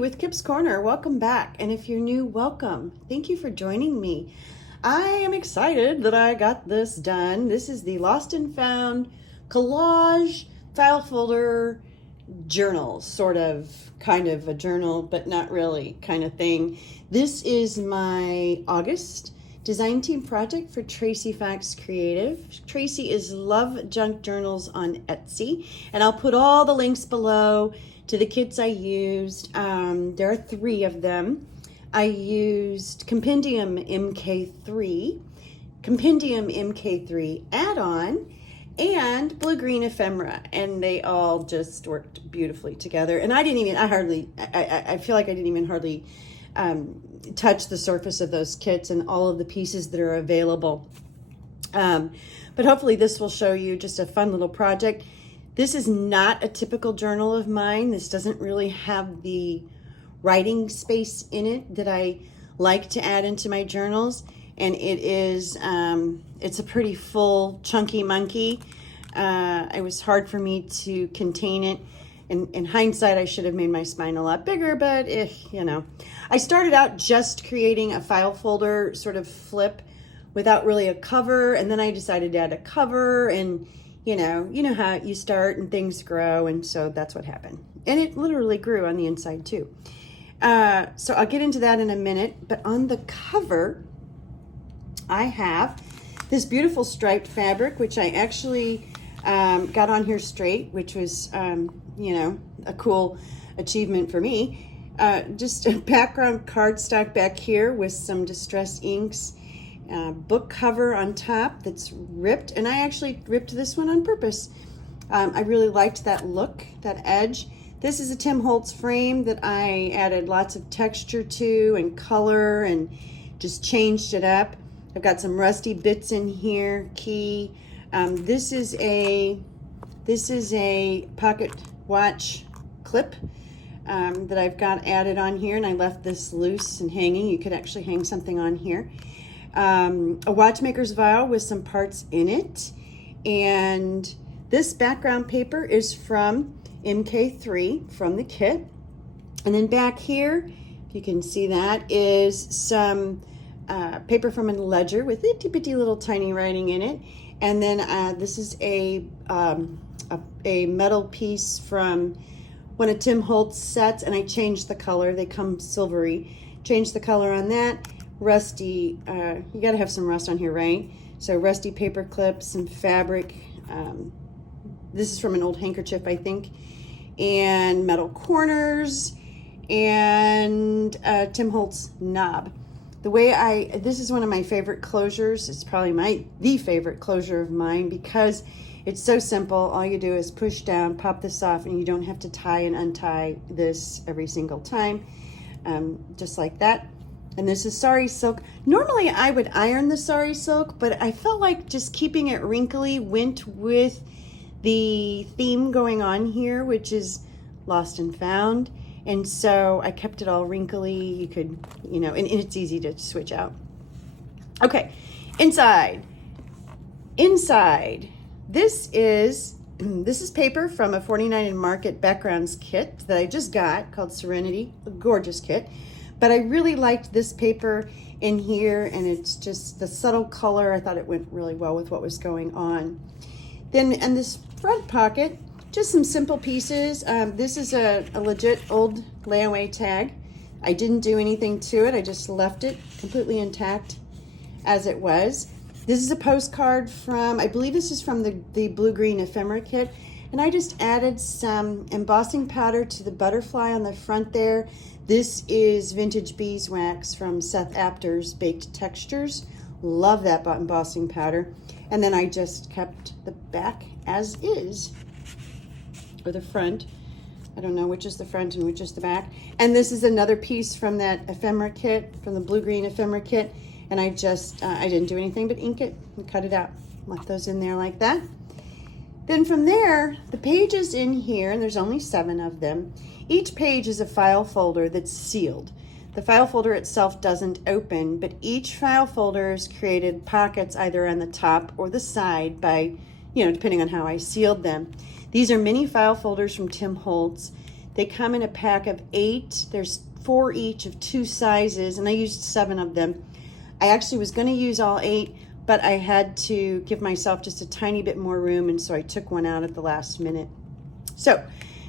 with Kip's Corner. Welcome back. And if you're new, welcome. Thank you for joining me. I am excited that I got this done. This is the Lost and Found collage file folder journal, sort of, kind of a journal, but not really kind of thing. This is my August design team project for Tracie Foxy Creative. Tracie is LoveJunkJournals on Etsy, and I'll put all the links below to the kits I used. There are 3 of them. I used Compendium MK3, Compendium MK3 add-on, and blue-green ephemera, and they all just worked beautifully together. And I feel like I didn't even hardly touch the surface of those kits and all of the pieces that are available. But hopefully this will show you just a fun little project. This is not a typical journal of mine. This doesn't really have the writing space in it that I like to add into my journals. And it is, it's a pretty full, chunky monkey. It was hard for me to contain it. In hindsight, I should have made my spine a lot bigger, but you know. I started out just creating a file folder sort of flip without really a cover, and then I decided to add a cover, and you know how you start and things grow, and so that's what happened. And it literally grew on the inside too. So I'll get into that in a minute, but on the cover, I have this beautiful striped fabric, which I actually got on here straight, which was, you know, a cool achievement for me. Just a background cardstock back here with some distress inks, book cover on top that's ripped, and I actually ripped this one on purpose. I really liked that look, that edge. This is a Tim Holtz frame that I added lots of texture to and color and just changed it up. I've got some rusty bits in here, key. This is a pocket watch clip that I've got added on here, and I left this loose and hanging. You could actually hang something on here. A watchmaker's vial with some parts in it. And this background paper is from MK3 from the kit. And then back here, if you can see that, is some paper from a ledger with itty bitty little tiny writing in it. And then this is a metal piece from one of Tim Holtz sets, and I changed the color. They come silvery. Changed the color on that. Rusty, you gotta have some rust on here, right? So rusty paper clips, some fabric. This is from an old handkerchief, I think. And metal corners, and Tim Holtz knob. This is one of my favorite closures. It's probably the favorite closure of mine because it's so simple. All you do is push down, pop this off, and you don't have to tie and untie this every single time. Just like that. And this is sari silk. Normally I would iron the sari silk, but I felt like just keeping it wrinkly went with the theme going on here, which is Lost and Found. And so I kept it all wrinkly. You could, you know, and it's easy to switch out. Okay, inside. This is paper from a 49 in Market backgrounds kit that I just got called Serenity, a gorgeous kit. But I really liked this paper in here, and it's just the subtle color. I thought it went really well with what was going on. Then in this front pocket, just some simple pieces. This is a legit old layaway tag. I didn't do anything to it. I just left it completely intact as it was. This is a postcard from, I believe this is from the blue-green ephemera kit. And I just added some embossing powder to the butterfly on the front there. This is vintage beeswax from Seth Apter's Baked Textures. Love that embossing powder. And then I just kept the back as is, or the front. I don't know which is the front and which is the back. And this is another piece from that ephemera kit, from the blue-green ephemera kit. And I just, I didn't do anything but ink it and cut it out. Left those in there like that. Then from there, the pages in here, and there's only 7 of them. Each page is a file folder that's sealed. The file folder itself doesn't open, but each file folder is created pockets either on the top or the side by, you know, depending on how I sealed them. These are mini file folders from Tim Holtz. They come in a pack of 8. There's 4 each of 2 sizes, and I used 7 of them. I actually was going to use all 8, but I had to give myself just a tiny bit more room, and so I took one out at the last minute. So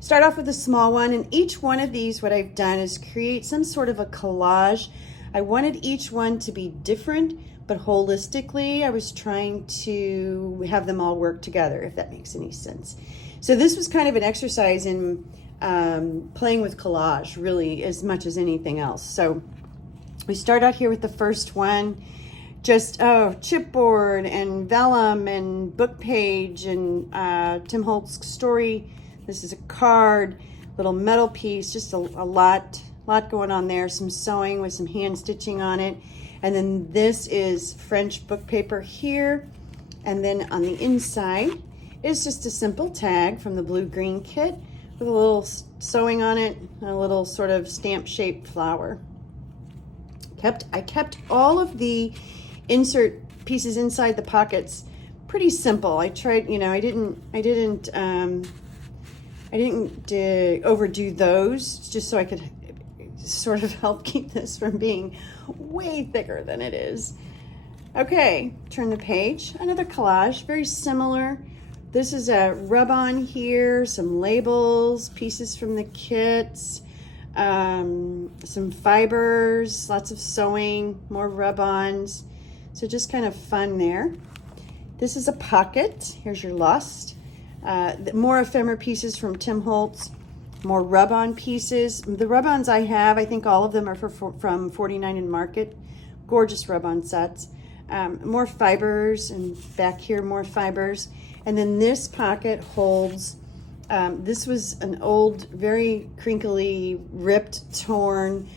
start off with a small one, and each one of these, what I've done is create some sort of a collage. I wanted each one to be different, but holistically I was trying to have them all work together, if that makes any sense. So this was kind of an exercise in playing with collage, really, as much as anything else. So we start out here with the first one, just chipboard and vellum and book page and Tim Holtz story. This is a card, little metal piece, just a lot going on there. Some sewing with some hand stitching on it. And then this is French book paper here. And then on the inside is just a simple tag from the blue-green kit with a little sewing on it and a little sort of stamp-shaped flower. I kept all of the insert pieces inside the pockets pretty simple. I tried, I didn't overdo those, just so I could sort of help keep this from being way thicker than it is. Okay, turn the page. Another collage, very similar. This is a rub-on here, some labels, pieces from the kits, some fibers, lots of sewing, more rub-ons. So just kind of fun there. This is a pocket. Here's your Lost. More ephemera pieces from Tim Holtz, more rub-on pieces. The rub-ons I have, I think all of them are from 49 and Market. Gorgeous rub-on sets. More fibers, and back here more fibers. And then this pocket holds, this was an old, very crinkly, ripped, torn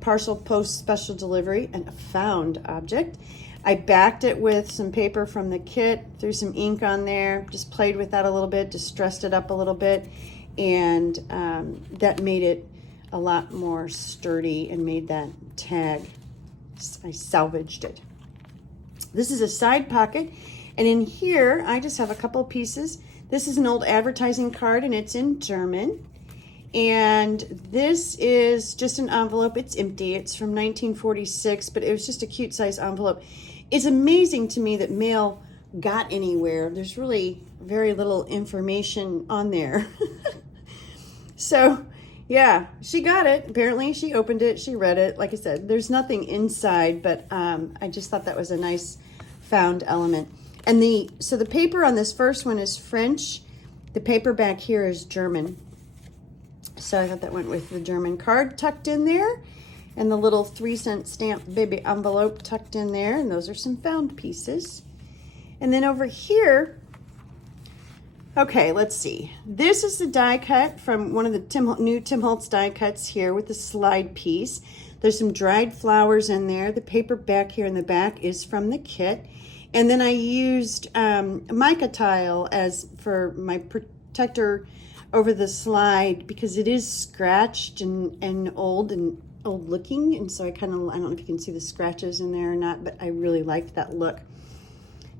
parcel post special delivery, and a found object. I backed it with some paper from the kit, threw some ink on there, just played with that a little bit, distressed it up a little bit, and that made it a lot more sturdy and made that tag, I salvaged it. This is a side pocket, and in here I just have a couple pieces. This is an old advertising card, and it's in German. And this is just an envelope. It's empty. It's from 1946, but it was just a cute size envelope. It's amazing to me that mail got anywhere. There's really very little information on there. So yeah, she got it. Apparently she opened it, she read it. Like I said, there's nothing inside, but I just thought that was a nice found element. And so the paper on this first one is French. The paper back here is German. So I thought that went with the German card tucked in there, and the little 3-cent stamp baby envelope tucked in there, and those are some found pieces. And then over here, okay, let's see. This is the die cut from one of the new Tim Holtz die cuts here with the slide piece. There's some dried flowers in there. The paper back here in the back is from the kit. And then I used mica tile as for my protector over the slide, because it is scratched and old looking, and so I don't know if you can see the scratches in there or not, but I really liked that look.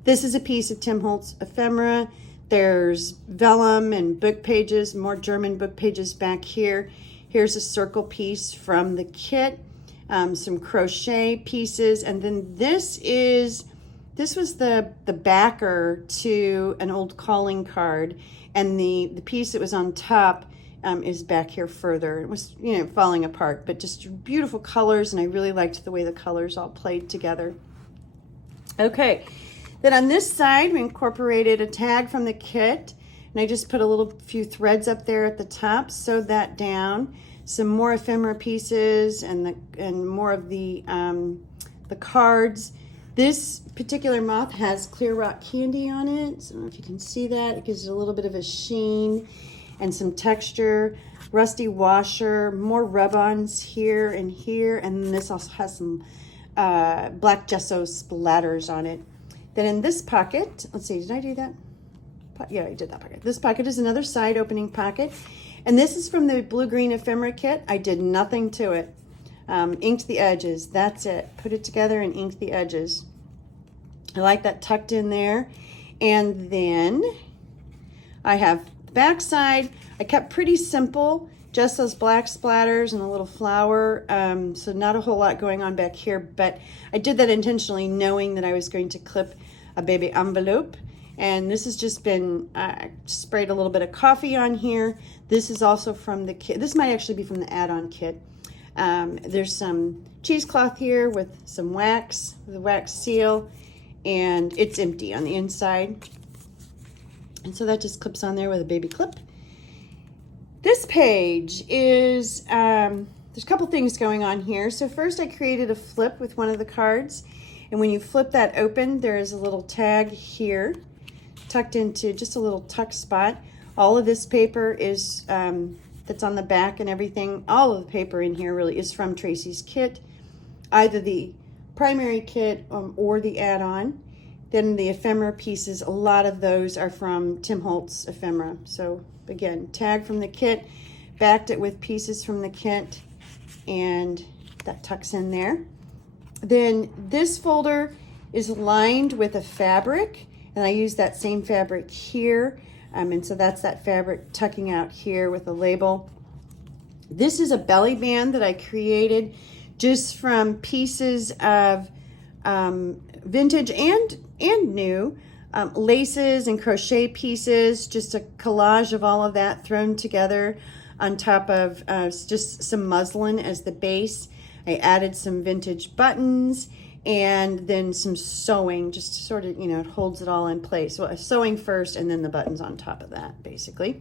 This is a piece of Tim Holtz ephemera. There's vellum and book pages, more German book pages back here. Here's a circle piece from the kit, some crochet pieces, and then this was the backer to an old calling card. And the piece that was on top is back here further. It was, falling apart, but just beautiful colors, and I really liked the way the colors all played together. Okay, then on this side, we incorporated a tag from the kit, and I just put a few threads up there at the top, sewed that down. Some more ephemera pieces and more of the cards. This particular moth has clear rock candy on it. So I don't know if you can see that. It gives it a little bit of a sheen and some texture. Rusty washer, more rub-ons here, and this also has some black gesso splatters on it. Then in this pocket, let's see, did I do that? Yeah, I did that pocket. This pocket is another side opening pocket. And this is from the blue-green ephemera kit. I did nothing to it. Inked the edges, that's it. Put it together and inked the edges. I like that tucked in there. And then I have back side, I kept pretty simple, just those black splatters and a little flower. So not a whole lot going on back here, but I did that intentionally knowing that I was going to clip a baby envelope. And this has just been sprayed a little bit of coffee on here. This is also from the kit. This might actually be from the add-on kit. There's some cheesecloth here with some wax, the wax seal, and it's empty on the inside. And so that just clips on there with a baby clip. This page is, there's a couple things going on here. So first I created a flip with one of the cards. And when you flip that open, there is a little tag here, tucked into just a little tuck spot. All of this paper is, that's on the back and everything, all of the paper in here really is from Tracie's kit, either the primary kit or the add-on. Then the ephemera pieces, a lot of those are from Tim Holtz ephemera. So again, tag from the kit, backed it with pieces from the kit, and that tucks in there. Then this folder is lined with a fabric, and I use that same fabric here. And so that's that fabric tucking out here with a label. This is a belly band that I created just from pieces of vintage and new laces and crochet pieces, just a collage of all of that thrown together on top of just some muslin as the base. I added some vintage buttons and then some sewing, just sort of, you know, it holds it all in place. So sewing first and then the buttons on top of that, basically.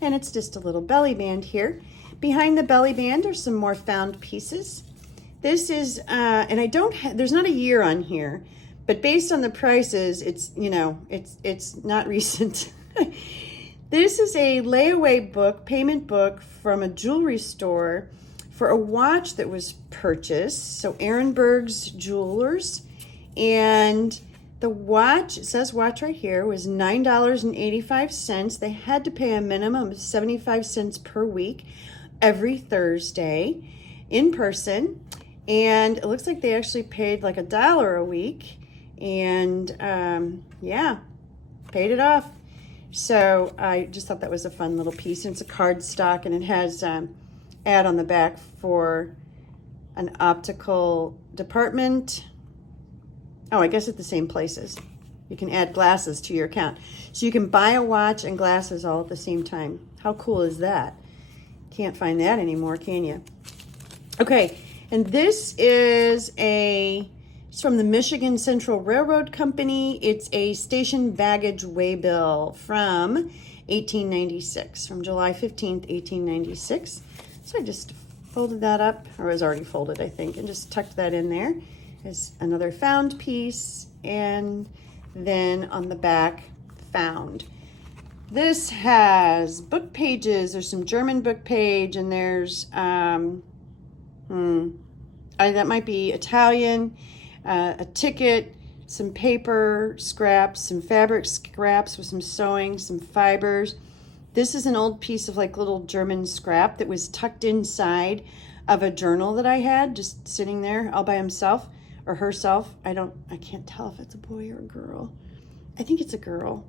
And it's just a little belly band here. Behind the belly band are some more found pieces. This is, and I don't have, there's not a year on here, but based on the prices, it's, you know, it's not recent. This is a layaway book, payment book from a jewelry store for a watch that was purchased. So Ehrenberg's Jewelers. And the watch, it says watch right here, was $9.85. They had to pay a minimum of 75 cents per week every Thursday in person. And it looks like they actually paid like $1 a week. And yeah, paid it off. So I just thought that was a fun little piece. And it's a card stock, and it has ad on the back for an optical department. Oh, I guess at the same places. You can add glasses to your account. So you can buy a watch and glasses all at the same time. How cool is that? Can't find that anymore, can you? Okay, and this is it's from the Michigan Central Railroad Company. It's a station baggage waybill from 1896, from July 15th, 1896. So I just folded that up, or it was already folded, I think, and just tucked that in there. There's another found piece, and then on the back, found. This has book pages. There's some German book page, and there's, that might be Italian, a ticket, some paper scraps, some fabric scraps with some sewing, some fibers. This is an old piece of like little German scrap that was tucked inside of a journal that I had, just sitting there all by himself or herself. I can't tell if it's a boy or a girl. I think it's a girl.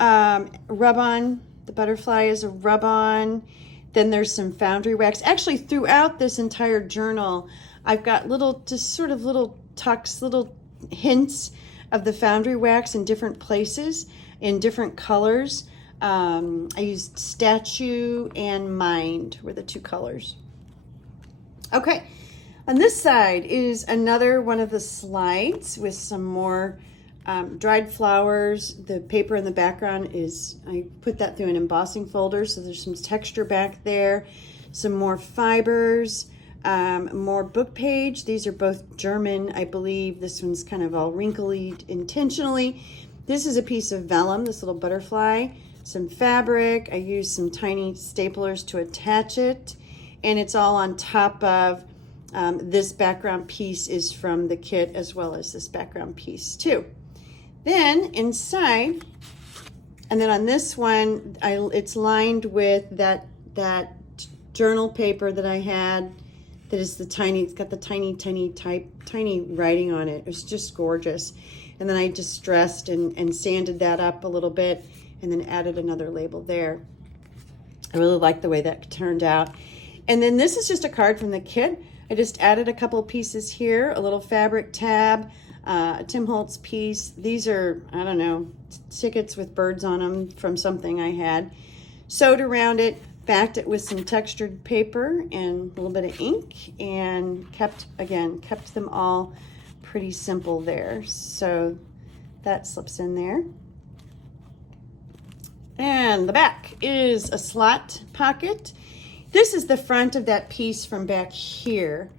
Rub-on, the butterfly is a rub-on. Then there's some foundry wax. Actually, throughout this entire journal, I've got just sort of little tucks, little hints of the foundry wax in different places, in different colors. I used Statue and Mind were the two colors. Okay, on this side is another one of the slides with some more dried flowers. The paper in the background I put that through an embossing folder, so there's some texture back there, some more fibers, more book page. These are both German, I believe. This one's kind of all wrinkly intentionally. This is a piece of vellum, this little butterfly. Some fabric. I used some tiny staplers to attach it, and it's all on top of this background piece is from the kit, as well as this background piece too. Then inside, and then on this one, it's lined with that journal paper that I had. That is it's got the tiny writing on it. It was just gorgeous. And then I distressed and sanded that up a little bit and then added another label there. I really like the way that turned out. And then this is just a card from the kit. I just added a couple pieces here, a little fabric tab, a Tim Holtz piece. These are, I don't know, tickets with birds on them from something I had. Sewed around it, backed it with some textured paper and a little bit of ink, and kept them all pretty simple there. So that slips in there. And the back is a slot pocket. This is the front of that piece from back here.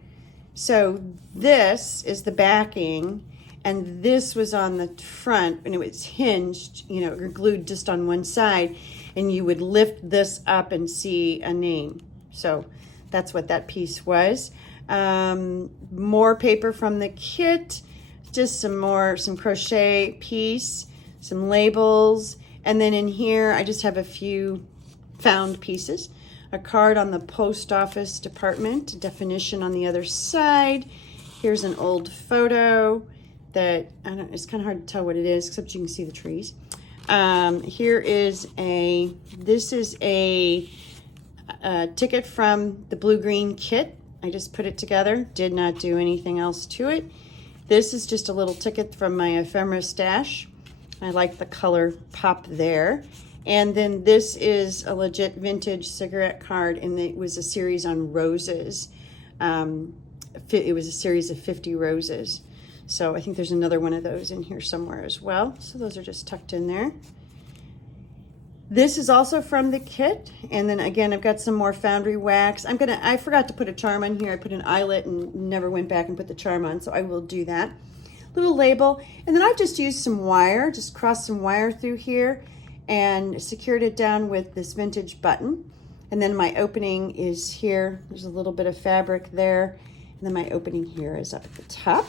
So this is the backing, and this was on the front, and it was hinged, you know, or glued just on one side, and you would lift this up and see a name. So that's what that piece was. More paper from the kit, just some crochet piece, some labels, and then in here I just have a few found pieces. A card on the post office department, definition on the other side. Here's an old photo that, it's kind of hard to tell what it is, except you can see the trees. Here is this is a ticket from the blue-green kit. I just put it together, did not do anything else to it. This is just a little ticket from my ephemera stash. I like the color pop there. And then this is a legit vintage cigarette card, and it was a series on roses. It was a series of 50 roses. So I think there's another one of those in here somewhere as well. So those are just tucked in there. This is also from the kit. And then again, I've got some more foundry wax. I forgot to put a charm on here. I put an eyelet and never went back and put the charm on, so I will do that. Little label. And then I've just used some wire, just crossed some wire through here and secured it down with this vintage button. And then my opening is here. There's a little bit of fabric there. And then my opening here is up at the top.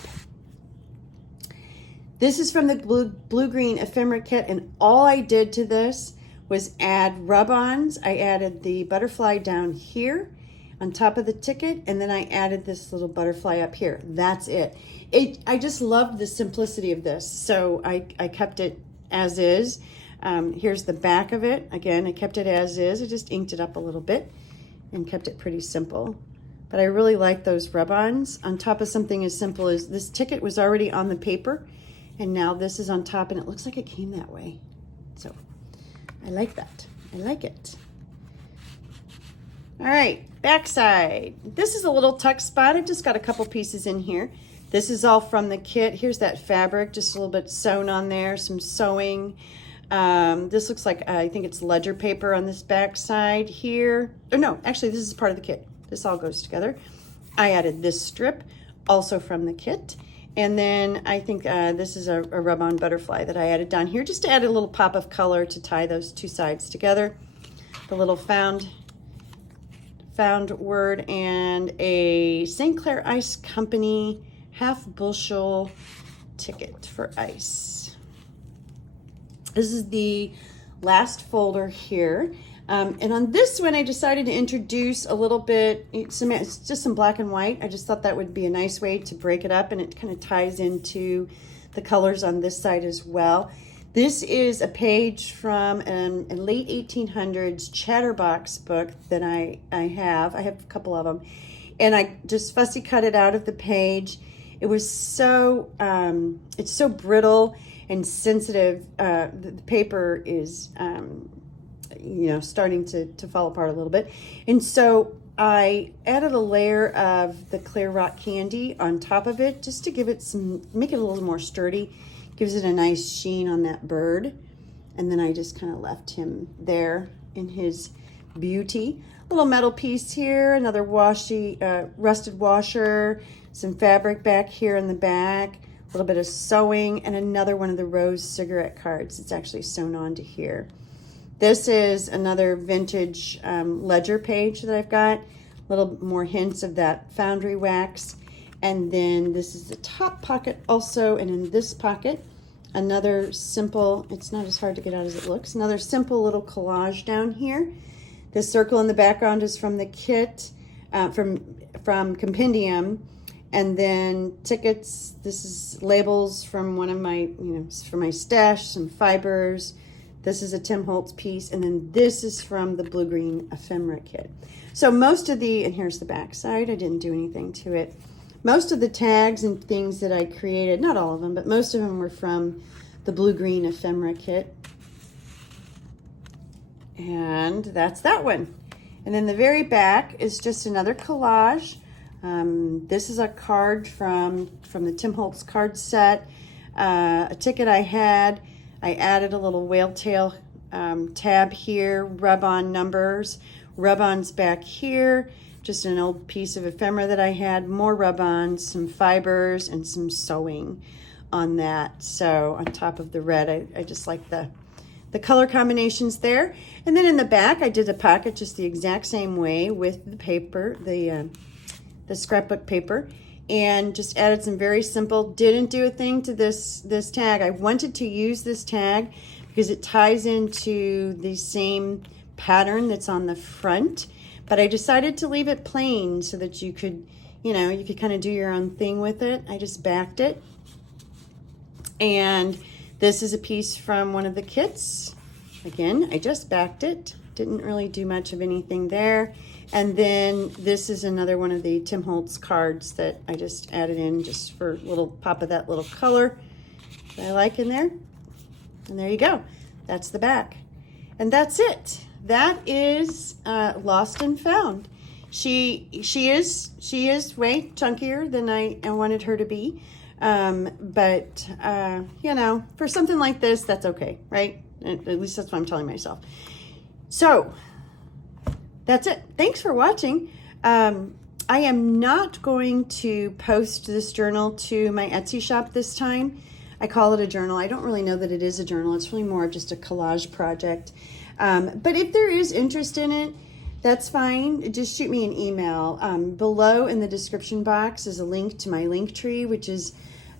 This is from the blue-green ephemera kit, and all I did to this was add rub-ons. I added the butterfly down here on top of the ticket, and then I added this little butterfly up here. That's it. I just loved the simplicity of this, so I kept it as is. Here's the back of it. Again, I kept it as is. I just inked it up a little bit and kept it pretty simple. But I really like those rub-ons on top of something as simple as this ticket was already on the paper, and now this is on top, and it looks like it came that way. So I like that. I like it. All right, backside. This is a little tuck spot. I've just got a couple pieces in here. This is all from the kit. Here's that fabric, just a little bit sewn on there, some sewing. This looks like, I think it's ledger paper on this back side here. Oh no, actually this is part of the kit. This all goes together. I added this strip, also from the kit. And then I think this is a rub-on butterfly that I added down here, just to add a little pop of color to tie those two sides together. The little found word, and a St. Clair Ice Company half bushel ticket for ice. This is the last folder here. And on this one, I decided to introduce a little bit, it's just some black and white. I just thought that would be a nice way to break it up, and it kind of ties into the colors on this side as well. This is a page from a late 1800s chatterbox book that I have. I have a couple of them. And I just fussy cut it out of the page. It was so, it's so brittle and sensitive. The paper is, you know, starting to fall apart a little bit. And so I added a layer of the clear rock candy on top of it, just to give it make it a little more sturdy. Gives it a nice sheen on that bird. And then I just kind of left him there in his beauty. A little metal piece here, another rusted washer, some fabric back here in the back, a little bit of sewing, and another one of the rose cigarette cards. It's actually sewn onto here. This is another vintage ledger page that I've got. A little more hints of that foundry wax. And then this is the top pocket also, and in this pocket, another simple, it's not as hard to get out as it looks, another simple little collage down here. This circle in the background is from the kit, from Compendium. And then tickets, this is labels from one of my, from my stash, some fibers, This is a Tim Holtz piece, and then this is from the blue-green ephemera kit. So most of the, and here's the back side, I didn't do anything to it. Most of the tags and things that I created, not all of them, but most of them were from the blue-green ephemera kit. And that's that one. And then the very back is just another collage. This is a card from the Tim Holtz card set. A ticket I had. I added a little whale tail tab here, rub-on numbers, rub-ons back here, just an old piece of ephemera that I had, more rub-ons, some fibers, and some sewing on that. So on top of the red, I just like the color combinations there. And then in the back, I did a pocket just the exact same way with the paper, the scrapbook paper, and just added some very simple, didn't do a thing to this tag. I wanted to use this tag because it ties into the same pattern that's on the front, but I decided to leave it plain so that you could, you could kind of do your own thing with it. I just backed it. And this is a piece from one of the kits. Again, I just backed it. Didn't really do much of anything there. And then this is another one of the Tim Holtz cards that I just added in just for a little pop of that little color that I like in there. And there you go. That's the back. And that's it. That is Lost and Found. She is way chunkier than I wanted her to be. But for something like this, that's okay, right? At least that's what I'm telling myself. So that's it. Thanks for watching. I am not going to post this journal to my Etsy shop this time. I call it a journal. I don't really know that it is a journal. It's really more of just a collage project. But if there is interest in it, that's fine. Just shoot me an email. Below in the description box is a link to my link tree, which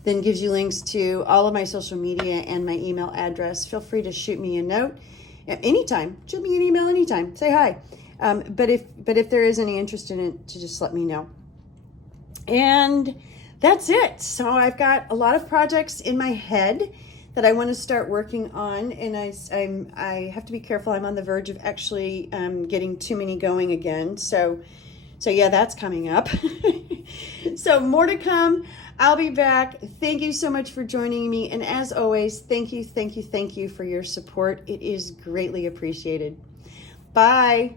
then gives you links to all of my social media and my email address. Feel free to shoot me a note anytime. Shoot me an email anytime. Say hi. But if there is any interest in it, to just let me know. And that's it. So I've got a lot of projects in my head that I want to start working on, and I have to be careful. I'm on the verge of actually getting too many going again. So yeah, that's coming up. So more to come. I'll be back. Thank you so much for joining me. And as always, thank you for your support. It is greatly appreciated. Bye.